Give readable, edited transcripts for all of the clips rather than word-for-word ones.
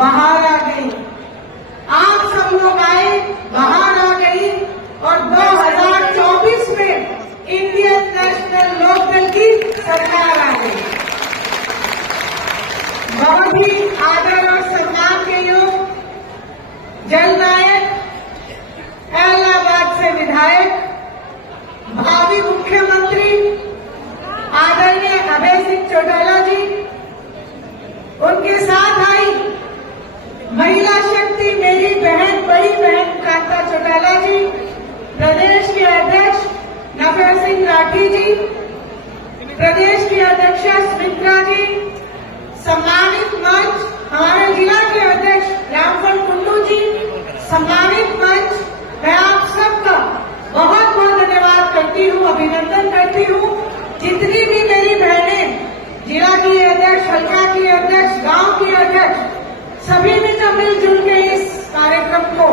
बाहर आ गई। आप सब लोग आए, बाहर आ गई और 2024 में इंडियन नेशनल लोकदल की सरकार आ गई। बहुत ही आदर और सम्मान के योग जननायक, इलाहाबाद से विधायक, भावी मुख्यमंत्री आदरणीय अभय सिंह चौटाला जी, उनके साथ आई महिला शक्ति मेरी बहन, बड़ी बहन कांता चौटाला जी, प्रदेश के अध्यक्ष नफर सिंह राठी जी, प्रदेश की अध्यक्षा सुमित्रा जी, सम्मानित मंच हमारे जिला के अध्यक्ष रामफल कुंडू जी, सम्मानित मंच, मैं आप सबका बहुत बहुत धन्यवाद करती हूँ, अभिनंदन करती हूँ। जितनी भी मेरी बहनें, जिला की अध्यक्ष, हल्का की अध्यक्ष, गांव की अध्यक्ष, सभी ने जो मिलजुल के इस कार्यक्रम को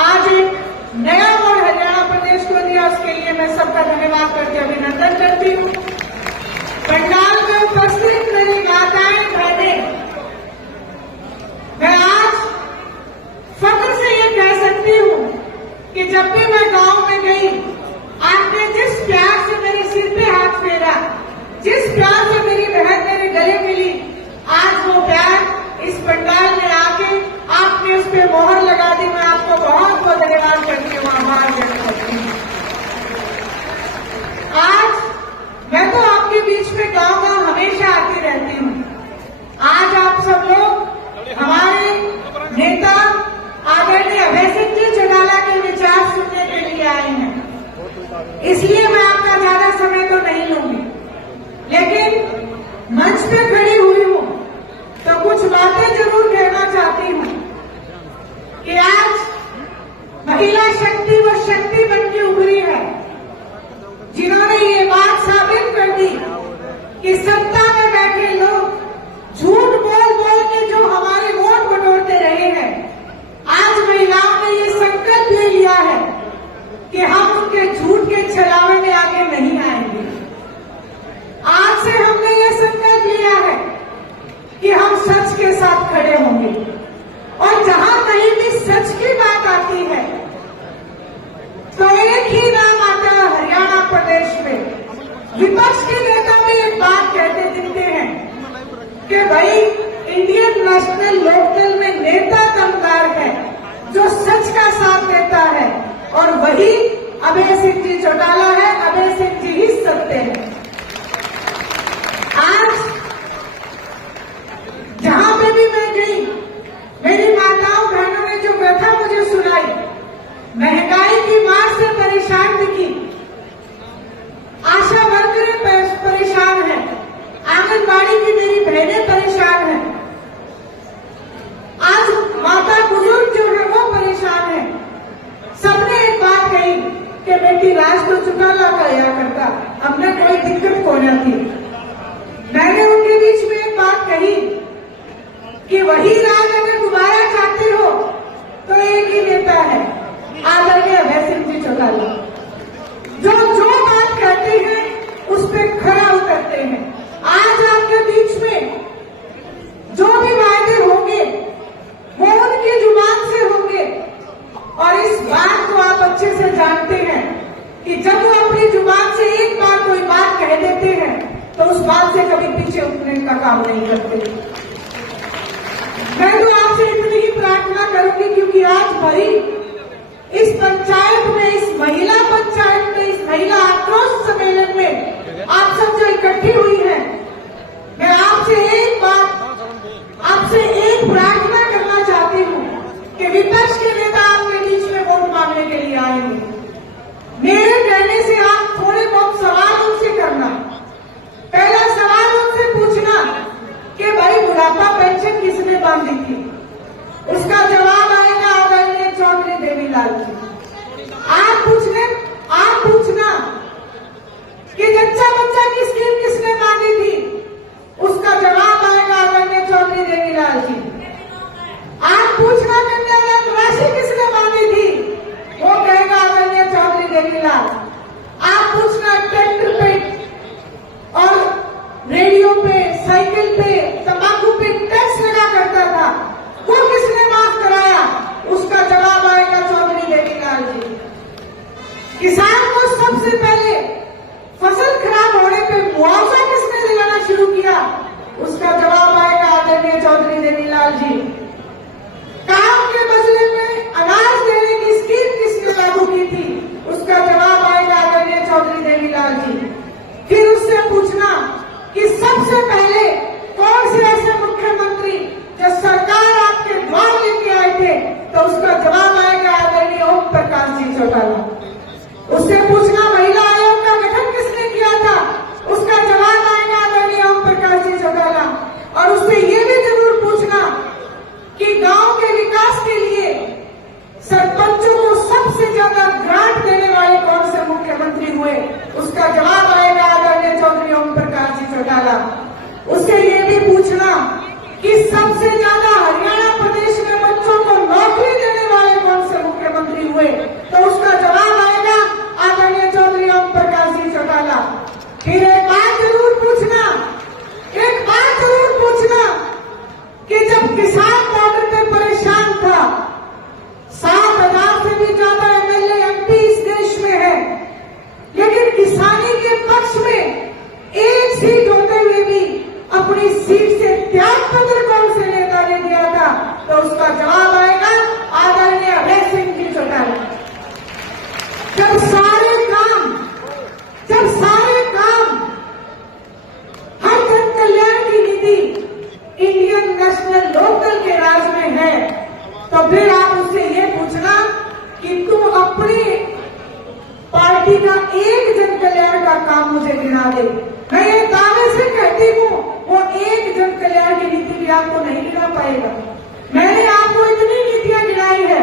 आज एक नया मोड़ हरियाणा प्रदेश को दिया, उसके लिए मैं सबका धन्यवाद करके अभिनंदन करती हूँ। पंडाल में उपस्थित मेरी माताएं, बहनें, मैं आज फख्र से ये कह सकती हूँ कि जब भी मैं गांव में गई, आपने जिस प्यार से मेरे सिर पे हाथ फेरा, जिस प्यार से मेरी बहन मेरे गले मिली, आज वो प्यार इस पंडाल में आके आपने उस पे मोहर लगा दी। मैं आपको बहुत बहुत धन्यवाद करती हूँ, आभार व्यक्त करती हूँ। आज मैं तो आपके बीच में गांव गांव हमेशा आती रहती हूँ। आज आप सब लोग हमारे नेता आदरणीय अभय सिंह जी चौटाला के विचार सुनने के लिए आए हैं, इसलिए मैं आपका ज्यादा समय तो नहीं लूंगी, लेकिन मंच पे खड़ी हुई हूँ तो कुछ बातें जरूर कहना चाहती हूँ कि आज महिला शक्ति वो शक्ति बन के उभरी है, जिन्होंने ये बात साबित कर दी कि सत्ता में बैठे लोग झूठ बोल बोल के जो हमारे वोट बटोरते रहे हैं, आज महिलाओं ने ये संकल्प ले लिया है कि हम उनके झूठ के छलावे में आगे नहीं आएंगे। आज से हमने ये संकल्प लिया है कि हम सच के साथ खड़े होंगे, और जहां कहीं भी सच की बात आती है तो एक ही नाम आता है हरियाणा प्रदेश में। विपक्ष के नेता भी एक बात कहते दिखते हैं कि भाई इंडियन नेशनल लोकदल में नेता दमदार है, जो सच का साथ देता है, और वही अभय सिंह जी चौटाला है। अभय सिंह जी ही सत्य है। आज जहां पे भी मैं गई, मेरी माताओं बहनों ने जो व्यथा मुझे सुनाई, महंगाई की मार से परेशान दिखी, आशा वर्करें परेशान हैं, आंगनबाड़ी की मेरी बहनें परेशान हैं, आज माता बुजुर्ग जो है वो परेशान है। सबने एक बात कही कि बेटी राज तो चौटाला कराया करता, हमने कोई दिक्कत को न थी। मैंने उनके बीच में एक बात कही कि वही राज अगर दोबारा चाहते हो तो एक ही नेता है, आदरणीय अभय सिंह जी चौटाला, जो बात कहते हैं उस पर खरा उतरते हैं। आज आपके बीच में जो भी वायदे होंगे वो उनकी जुबान से होंगे, और इस बात को आप अच्छे से जानते हैं कि जब वो अपनी जुबान से एक बार कोई बात कह देते हैं तो उस बात से कभी पीछे उठने का काम नहीं करते। मैं तो आपसे इतनी ही प्रार्थना करूंगी, क्योंकि आज भरी इस पंचायत में, इस महिला पंचायत में, इस महिला आक्रोश सम्मेलन में आप सब जो इकट्ठी हुई है, मैं आपसे एक बात, आपसे एक प्रार्थना करना चाहती हूँ कि विपक्ष के नेता आपके बीच में वोट मांगने के लिए आए हैं। मेरे कहने से आप थोड़े बहुत सवाल उनसे करना। पहला सवाल उनसे पूछना कि भाई बुढ़ापा पेंशन किसने बांधी थी? उसका जवाब आएगा आदरणीय चौधरी देवीलाल जी। आप पूछना कि जच्चा बच्चा की स्कीम किसने बांधी थी? उसका जवाब आएगा आदरणीय चौधरी देवीलाल जी। काम के बदले में अनाज देने की स्कीम किसने लागू की थी, उसका जवाब आएगा आदरणीय चौधरी देवीलाल जी। फिर उससे पूछना कि सबसे पहले कौन से ऐसे मुख्यमंत्री जो सरकार आपके द्वार लेके आए थे, तो उसका जवाब आएगा आदरणीय ओम प्रकाश जी चौटाला। उससे पूछना महिला आयोग का गठन किसने किया था, उसका जवाब आएगा आदरणीय ओम प्रकाश जी चौटाला। और उससे ये भी जरूर पूछना कि गांव के विकास के लिए सरपंचों को सबसे ज्यादा ग्रांट देने वाले कौन से मुख्यमंत्री हुए, उसका जवाब आएगा आदरणीय चौधरी ओम प्रकाश जी चौटाला। उससे ये भी पूछना कि सबसे ज्यादा हरियाणा प्रदेश में बच्चों को नौकरी देने वाले कौन से मुख्यमंत्री हुए, तो उसका जवाब आएगा आदरणीय चौधरी ओम प्रकाश जी चौटाला। फिर एक बात जरूर पूछना कि जब किसान बॉर्डर पे परेशान था, 7,000 से भी ज्यादा एमएलए एमपी इस देश में है, लेकिन किसानी के पक्ष में एक सीट होते हुए भी अपनी सीट से त्याग पत्र कौन से नेता ने दिया था, तो उसका जवाब आएगा आदरणीय अभय सिंह जी चौटाला। जब सारे काम हर जन कल्याण की नीति इंडियन नेशनल लोकदल के राज में है, तो फिर आप उससे ये पूछना कि तुम अपनी पार्टी का एक जन कल्याण का काम मुझे गिना दे। मैं ये दावे से कहती हूँ, वो एक जन कल्याण की नीति भी आपको नहीं गिना पाएगा। मैंने आपको इतनी नीतियां गिनाई है,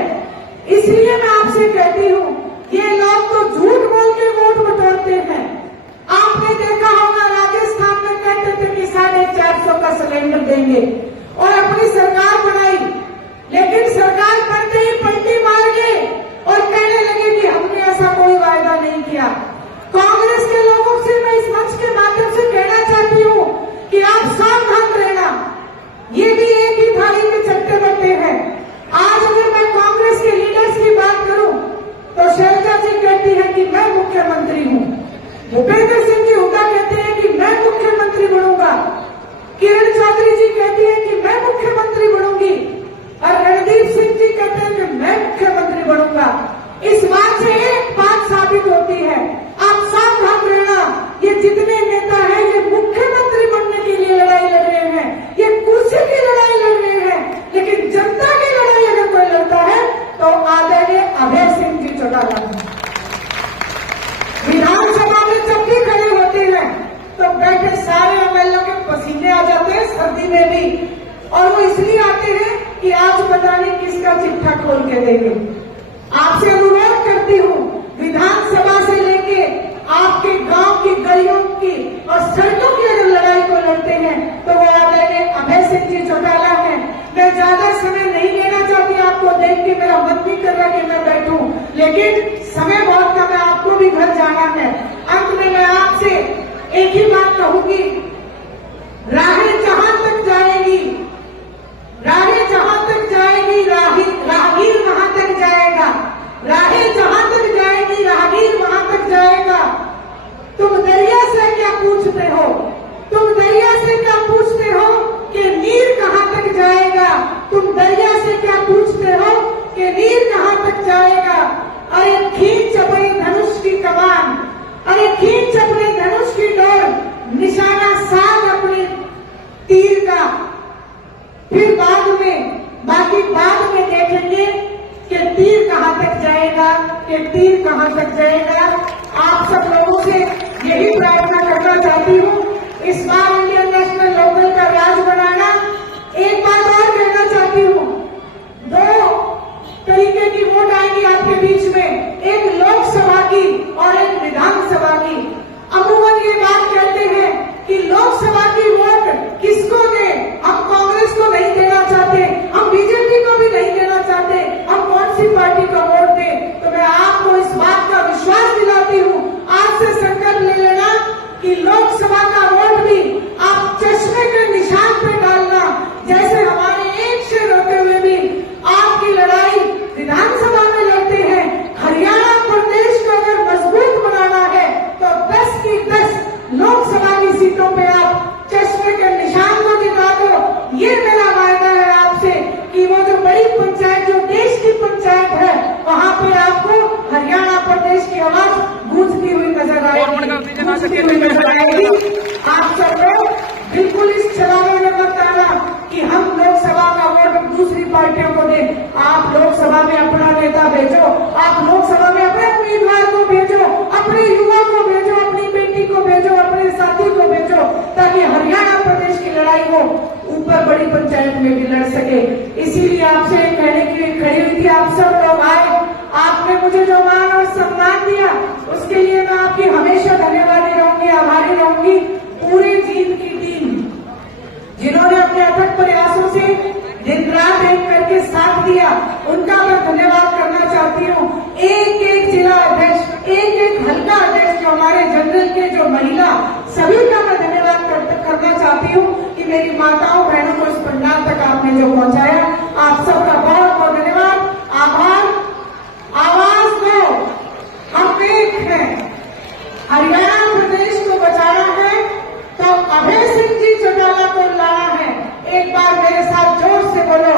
इसलिए मैं आपसे कहती हूँ, ये लोग तो झूठ बोल के वोट बटोरते हैं। आपने देखा होगा राजस्थान में कहते थे कि 450 का सिलेंडर देंगे और अपनी सरकार बनाई, लेकिन सरकार बनते ही पलटी मार गए और कहने लगे कि हमने ऐसा कोई वायदा नहीं किया। कांग्रेस के लोगों से मैं इस मंच के माध्यम से कहना चाहती हूँ कि आप सावधान रहना, ये भी एक ही थाली में चट्टे बट्टे हैं। आज अगर मैं कांग्रेस के लीडर्स की बात करूं तो शैलजा जी कहती है कि मैं मुख्यमंत्री हूं, भूपेंद्र सिंह जी हुड्डा कहते हैं कि मैं मुख्यमंत्री बनूंगा, किरण चौधरी जी कहती है कि मैं मुख्यमंत्री बनूंगी, और रणदीप सिंह जी कहते हैं कि मैं मुख्यमंत्री बनूंगा। इस बात से एक बात साबित होती है, आप सावधान रहना, ये जितने नेता हैं ये मुख्यमंत्री बनने के लिए लड़ाई लड़ रहे हैं, ये कुर्सी की लड़ाई लड़ रहे हैं, लेकिन जनता की लड़ाई अगर कोई लड़ता है तो आदरणीय अभय सिंह जी चौटाला। विधानसभा में जब भी खड़े होते हैं तो बैठे सारे एमएलए के पसीने आ जाते हैं, सर्दी में भी, और वो इसलिए आते हैं कि आज पता नहीं किसका चिट्ठा खोल के देंगे। आपसे अनुरोध करती हूँ, विधानसभा से लेके आपके गांव की गलियों की और सड़कों की अगर लड़ाई को लड़ते हैं तो वो आदरणीय अभय सिंह जी चौटाला है। मैं ज्यादा समय नहीं लेना चाहती, आपको देख के मेरा मन नहीं कर रहा कि मैं बैठूं, लेकिन समय बहुत कम है, आपको भी घर जाना है। अंत में मैं आपसे एक ही बात कहूंगी, राहें जहां तक जाएगी, राहें जहां तक जाएगी, राहगीर वहां तक जाएगा, राहें जहां तक जाएगी, राहगीर वहां तक जाएगा। तुम दरिया से क्या पूछते हो, तुम दरिया से क्या पूछते हो कि नीर कहां तक जाएगा, तुम दरिया से क्या पूछते हो कि नीर कहां तक जाएगा। अरे खींच अपने धनुष की कमान, अरे खींच अपने धनुष की डोर, निशाना साध अपने तीर का, फिर बाद में देखेंगे कि तीर कहां तक जाएगा, कि तीर कहां तक जाएगा। आप सब लोगों से यही प्रार्थना करना चाहती हूँ, इस बार इंडियन नेशनल लोकदल का राज बनाना। एक बात और कहना चाहती हूँ, 2 तरीके की वोट आएगी आपके बीच में, एक लोकसभा की और एक विधानसभा की। अमूमन ये बात कहते हैं कि लोकसभा की वोट किसको दें, हम कांग्रेस को नहीं देना चाहते, हम बीजेपी को भी नहीं देना चाहते, हम कौन सी पार्टी को वोट दें। तो मैं आपको इस बात का विश्वास दिलाती हूँ, आज से संकल्प ले लेना कि लोकसभा का वोट भी आप ऊपर बड़ी पंचायत में भी लड़ सके। इसीलिए आपसे कहने के लिए खड़ी हुई थी, आप सब लोग आए, आपने मुझे जो मान और सम्मान दिया उसके लिए मैं आपकी हमेशा धन्यवादी रहूंगी, आभारी रहूंगी। पूरे जीत की टीम जिन्होंने अपने अथक प्रयासों से दिन रात एक करके साथ दिया, उनका मैं धन्यवाद करना चाहती हूँ। एक एक जिला अध्यक्ष, एक एक हल्का अध्यक्ष, जो हमारे जनरल के जो महिला, सभी का मैं धन्यवाद करना चाहती हूँ कि मेरी माताओं बहनों को इस पंडाल तक आपने जो पहुंचाया, आप सबका बहुत बहुत धन्यवाद, आभार। आवाज दो, हम एक हैं। हरियाणा प्रदेश को बचाना है तो अभय सिंह जी चौटाला को लाना है। एक बार मेरे साथ जोर से बोलो,